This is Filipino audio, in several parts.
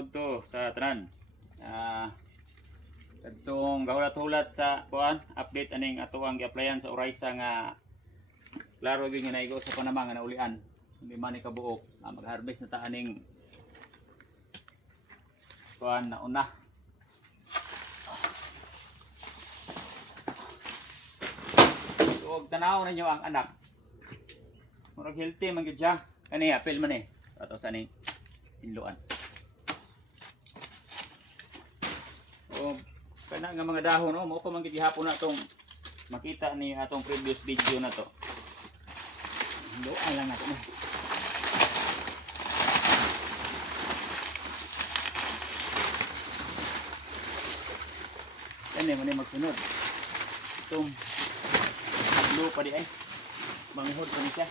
udto sa tanan. Kadtong gahulat-hulat sa kuan, update aning ato ang gi-applyan sa Oraysa nga klaro gyud nga naigo sa Panama nga naulian. Hindi man ni kabuok, mag-harvest na ta aning kuan na una. Huwag tanaw ninyo ang anak. Murag healthy man gyud siya. Kani apil man eh. Ato sa ning inluan. O kana nga mga dahon mo ko man gyud gihapon na tong makita ni atong previous video na to. Inluan lang nato na. Kani man ni magsunod. Itong blue pa di ay manghod pa ni siya.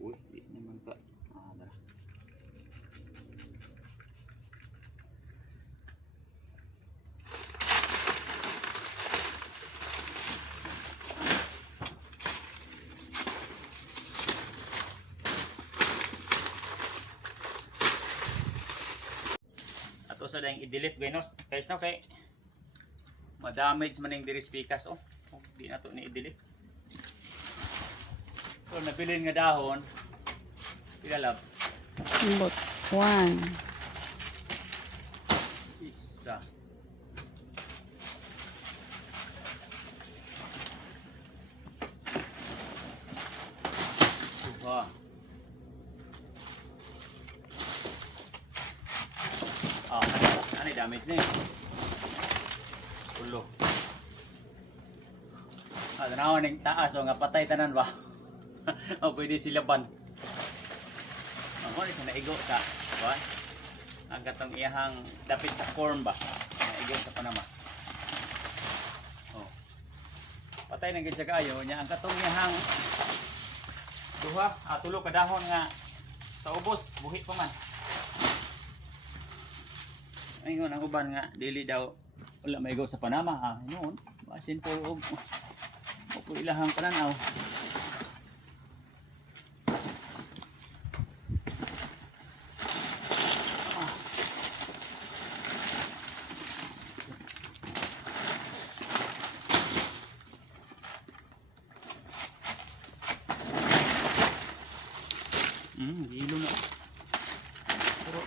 Uy, di naman pa. Dara. Ato sa dayang i-delete guys no kay ma-damage man ning diri spikas di na to ni i-delete. So nabilin nga dahon pila lab? But 1. Isa. Dua. Ano damage ni? Ulo. Tanaw ning taas nga patay tanan ba? O pwede sila ban. Ako ni sa naigo sa kuan. Ang katong iyahang dapit sa corn ba? Naigo sa Panama. Oh. Patay na gid siya kaayo nya ang katong iyahang tulo ka dahon nga sa ubos buhi pa man. Ayun ang uban nga dili daw wala maigo sa Panama noon. Basin po og ilahang pananaw. Gilo na. Pero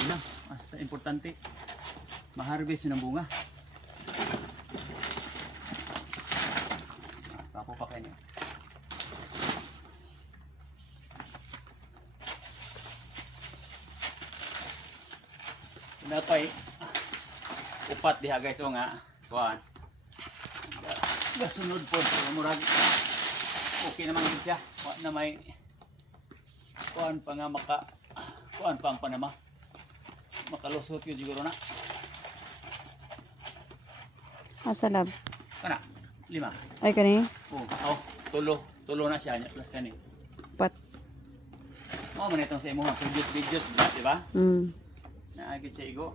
yun lang, basta importante ma-harvest yun ang bunga. Tapo pa kayo niya. Napay upat diha guys o nga kuan. Gasunod po sa murag. Okay naman yun siya. Wa na may kuan pa nga kuan pa ang Panama. Makalusot yun siguro na. Asa lab? Kana 5. Ay kani? Tulo na siya plus kani. 4. Man itong sa imo previous videos di ba? Naagit siya igo.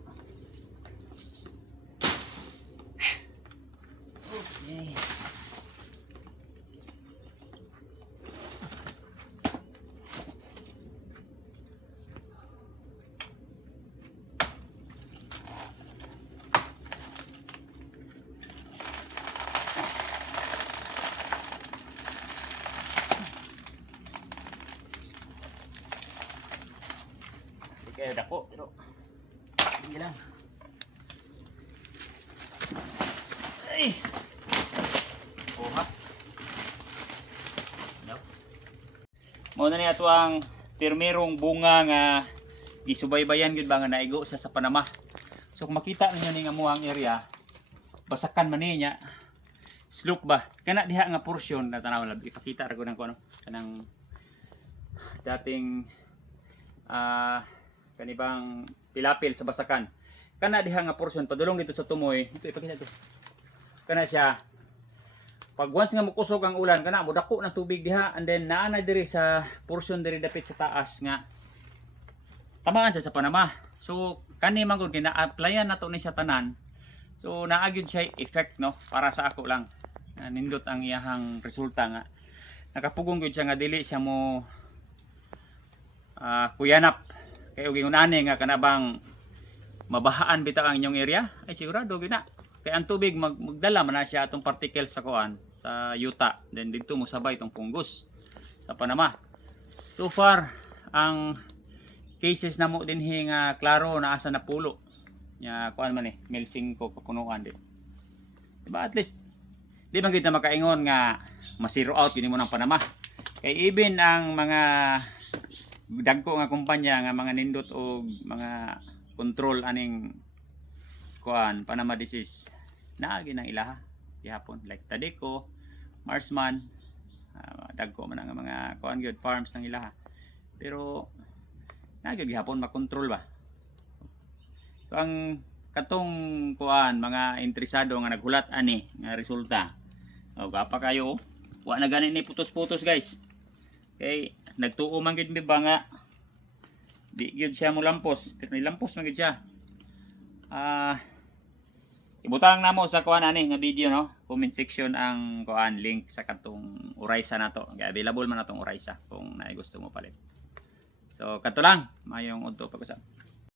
Okay. Kaya dako pero hindi lang. Ay. Oha. No. Mo na ni ato ang pirmerong bunga nga gisubaybayan gyud ba nga naigo sa Panama. So kung makita ninyo ning amuang area, basakan man niya. Slope ba? Kana diha nga portion na tanaw lab ipakita ra ko nang kuno kanang dating kanibang pilapil sa basakan. Kana diha nga portion padulong dito sa tumoy. Ito ipakita ito. Kana siya. Pag once nga mukusog ang ulan kana mo dako ng tubig diha and then naa na diri sa portion diri dapit sa taas nga tamaan siya sa Panama. So kani man gud kina-applyan nato ni sa tanan So naa gyud siya effect no para sa ako lang. Nindot ang iyahang resulta nga. Nakapugong gyud siya nga dili siya mo kuyanap. Kay ug ingunani nga kanabang mabahaan bitaw ang inyong area ay sigurado gyud na. Kay ang tubig magdala man na siya atong particles sa kuan sa yuta, then dito mo sabay itong fungus sa Panama. So far ang cases na mo dinhi nga klaro na asa na pulo nya kuan man mil 5 kapunuan di. Diba at least di man kita makaingon nga ma-zero out yun mo ng Panama. Kay even ang mga dagko nga kumpanya nga mga nindot o mga control aning kuan Panama disease naagi ng ilaha gihapon like Tadeco, Marsman, dagko man ang mga kuan gyud farms ng ilaha. Pero naagi gihapon makontrol ba. So ang katong kuan mga interesado nga naghulat ani nga resulta. O gapa kayo, wa na gani ni putos-putos guys. Kay nagtuo man gid mi ba nga di gyud siya mo lampos, pero nilampos man gid siya. Ibutang namo sa kuan ani nga video no, comment section ang kuan link sa katong Orisa nato. Available man natong Orisa kung naay gusto mo palit. So kato lang, mayong udto pag-usap.